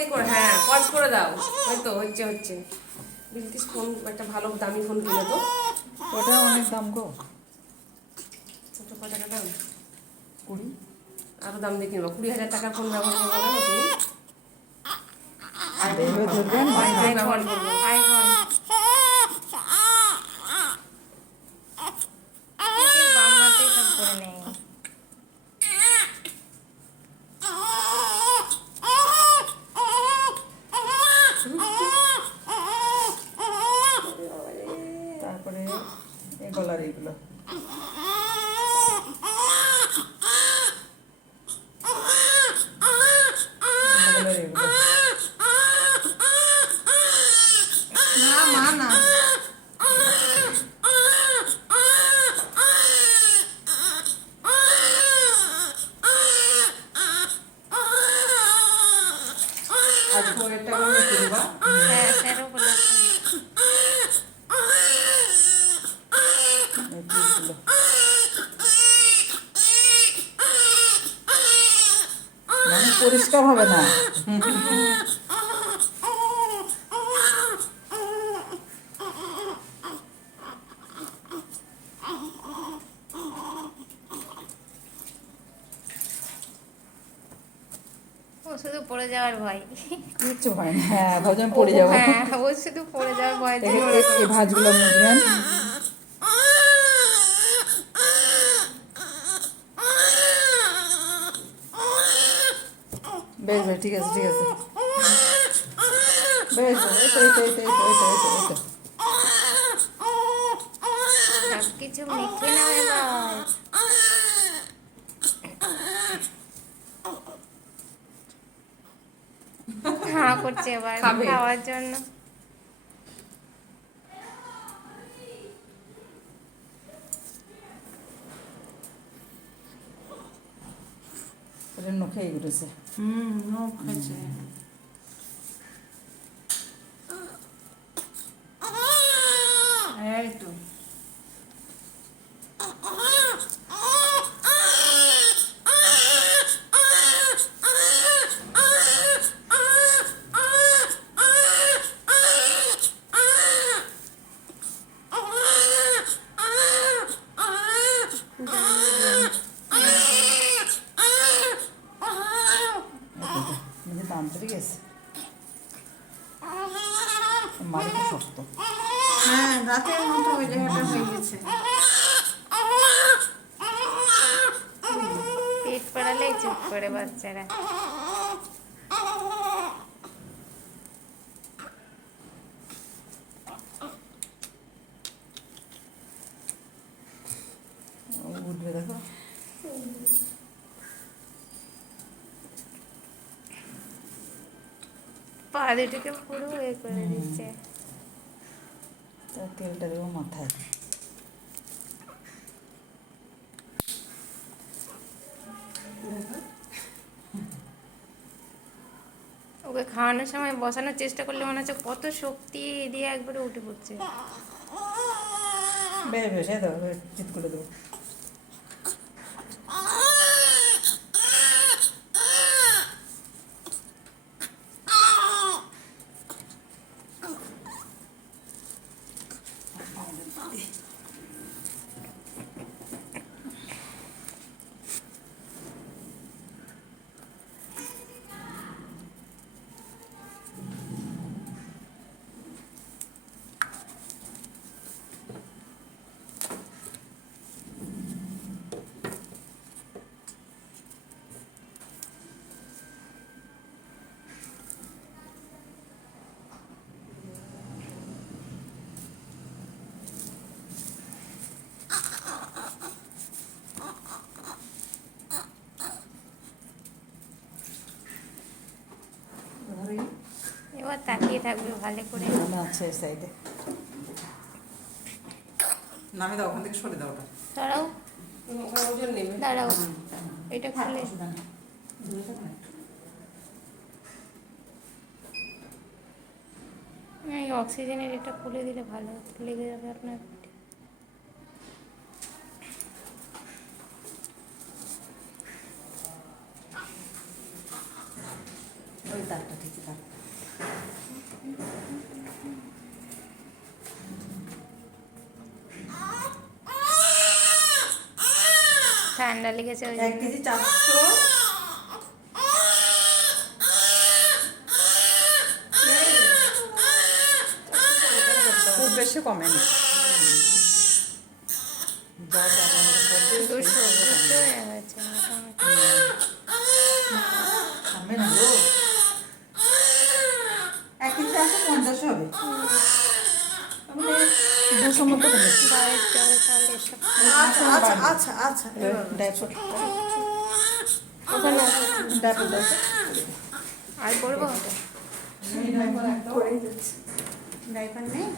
ফোনে করে, হ্যাঁ পজ করে দাও। ওই তো হচ্ছে বিলকিস ফোন একটা ভালো দামি ফোন কিনে তো। ওটা অনেক দাম গো। ওটা কত টাকা দাম? 20। আরো দাম দিয়ে কিনবো। 20,000 টাকার ফোন ব্যবহার করবো কেন তুমি? এইভাবে ধরবেন, আইফোন ব্যবহার করবো। আইফোন বাম হাতেই সব করে নেই। তারপরে এই গলার এইগুলো গলার এইগুলো না মা না। আজ পরেরটা করে কিনবা। হ্যাঁ স্যারও বলেছে। এই টিপগুলো। মানে পরিষ্কার হবে না। ও শুধু পড়ে যাওয়ার ভয়। কিচ্ছু হয় না, হ্যাঁ ভাবছেন পড়ে যাবো। হ্যাঁ ও শুধু পড়ে যাওয়ার ভয় এই দিয়ে এই- এই ভাঁজগুলো মুছবেন। বেশ বেশ, ঠিক আছে ঠিক আছে, বেশ বেশ, এই তো এই তো এই তো এই তো এই তো এই তো এই তো। সব কিছু মেখে নাও এবার। হ্যাঁ করছে এবার খাবে। খাওয়ার জন্য। ওটা নখেই উঠেছে। নখ হয়েছে। এই তো নিজে টানতে গেছে, মারি খুব শক্ত। হ্যাঁ দাঁতের মতো ওই জায়গাটা হয়ে গেছে। পেট পড়ালেই চুপ করে বাচ্চারা। উঠবে দেখো। পা দুটোকে পুরো এ করে দিচ্ছে। তার তেলটা দেবো মাথায়। ওকে খাওয়ানোর সময় বসানোর চেষ্টা করলে মনে হচ্ছে কত শক্তি দিয়ে একবারে উঠে পড়ছে। বেশ বেশ, এই দেবো, চিৎ করে দেবো। এবার তাকিয়ে থাকবে ভালো করে। মনে আছে এই সাইডে। নামে দাও, ওখান থেকে সরে দাও ওটা। দাঁড়াও ওজন নেবে। দাঁড়াও এটা খুলে। এই অক্সিজেনের এটা খুলে দিলে ভালো লেগে যাবে আপনার। ওই দাগটা ঠিকই দাগ। ঠান্ডা লেগেছে ওই 1 কেজি 400। খুব বেশি কমেনি। যা ব্যবহার করতে 200 হয়ে গেছে মোটামুটি। কমে না গো। 1 কেজি 450 হবে। তাহলে 200 মতো কমেছে। গায়ের জল তাহলে এসব আচ্ছা ডাইপার ওখানে ডাইপার দাও। আর করবো ডাইপার নেই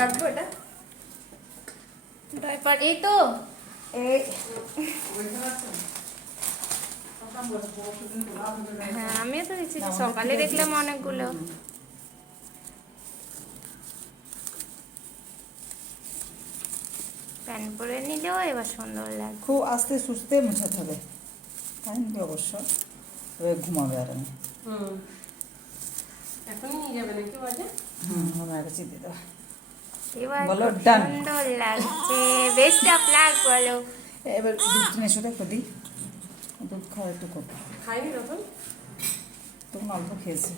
রাখবো এটা ডাইপার এই তো এই হ্যাঁ আমিও তো দেখছি যে সকালে দেখলাম অনেকগুলো প্যান্ট পরে নিলেও এবার সুন্দর লাগবে খুব আস্তে সুস্তে মুছাতে হবে, তাই নাকি? অবশ্য এবার ঘুমাবে আর আমি। এখনই নিয়ে যাবে নাকি বাজে? আমার কাছে দিয়ে দেবো। এবার বলো, খুব done. সুন্দর লাগছে বেস্ট অফ লাক বলো এবার দুধ নিয়ে এসে দেখো দিই, দুধ খাওয়া একটু কম, খাইনি তখন তখন অল্প খেয়েছে।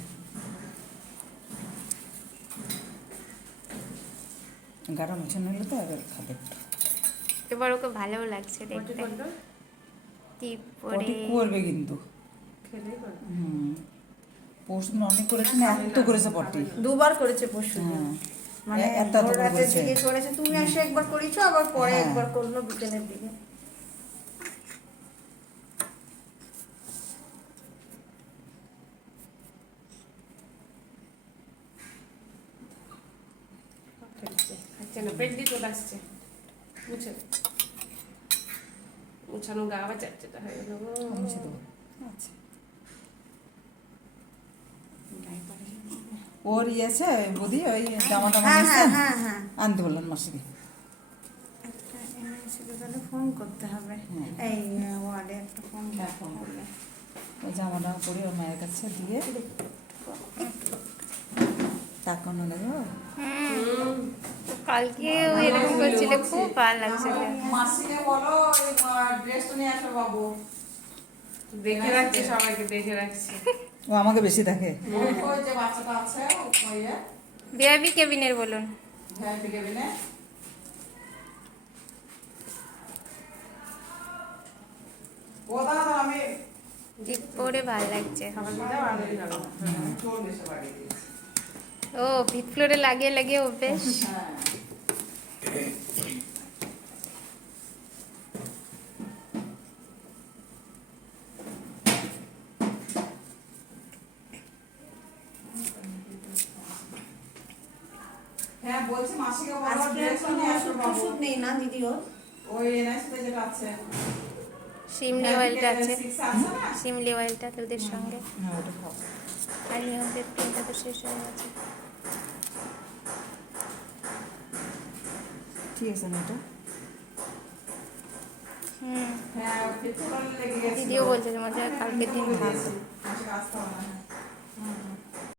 গাঢ় মুছানো হলে তো এবার খাবে একটু। এবার ওকে ভালোও লাগছে পটি দেখতে করলো টিপ পটি পরে করবে কিন্তু। খেলেই করবে পরশুদিন অনেক করেছে না, এত করেছে পটি। দুবার করেছে পরশু হ্যাঁ মানে এত ভোর রাতের করেছে। দিকে করেছে, তুমি এসে একবার করেছো, আবার পরে হ্যাঁ। একবার করলো বিকেলের দিকে। খাচ্ছে না, পেট দিয়ে চলে আসছে। মুছে মুছানো গা আবার চারটেটা হয়ে গেল মুছে দেবো। আচ্ছা ওর ইয়েছে বদি ওই জামা টামা হ্যাঁ নিয়েছে, হ্যাঁ হ্যাঁ হ্যাঁ আনতে বললেন মাসিকে। একটা এমএসকে তাহলে ফোন করতে হবে, হ্যাঁ। এই ওয়ার্ডে একটা ফোন হ্যাঁ, করতে ফোন হবে। ওই জামা টামা পরে ওর মায়ের কাছে দিয়ে তাকানো লাগবে। কালকে ওই এরকম করছিল খুব ভালো লাগছিল মাসিকে বলো ড্রেস নিয়ে আসো বাবু। দেখে রাখছি, সবাইকে দেখে রাখছি। ও আমাকে বেশি দেখে। ওই যে বাচ্চাটা আছে ওই ভিআইপি কেবিনের বলুন ভিআইপি কেবিনে ও দাদা আমি টিপ পরে ভালো লাগছে খাবার দিতে ভালোই লাগলো। চল্লিশ বাড়ি দিয়েছি। ও ভিত ফ্লোরে লাগিয়ে লাগিয়ে অভ্যেস হ্যাঁ হ্যাঁ বলছি মাসিকে বলো আজকে ড্রেস কোনো নিয়ে আসো ওষুধ বাবু। টষুধ নেই না দিদি ওর? ওই এনএসতে যেটা আছে সিমলি অয়েলটা আছে সিক্স আছে না সিমলি অয়েলটা দুধের সঙ্গে হ্যাঁ ওটা খাও। আর নিয়মদের প্রিন্টটা তো শেষ হয়ে গেছে ঠিক আছে না এটা? হুম হ্যাঁ ফিফটি লেগে গেছে দিদিও বলছে যে মজা কালকের দিন থাকবে মাসিকে আসতে হবে না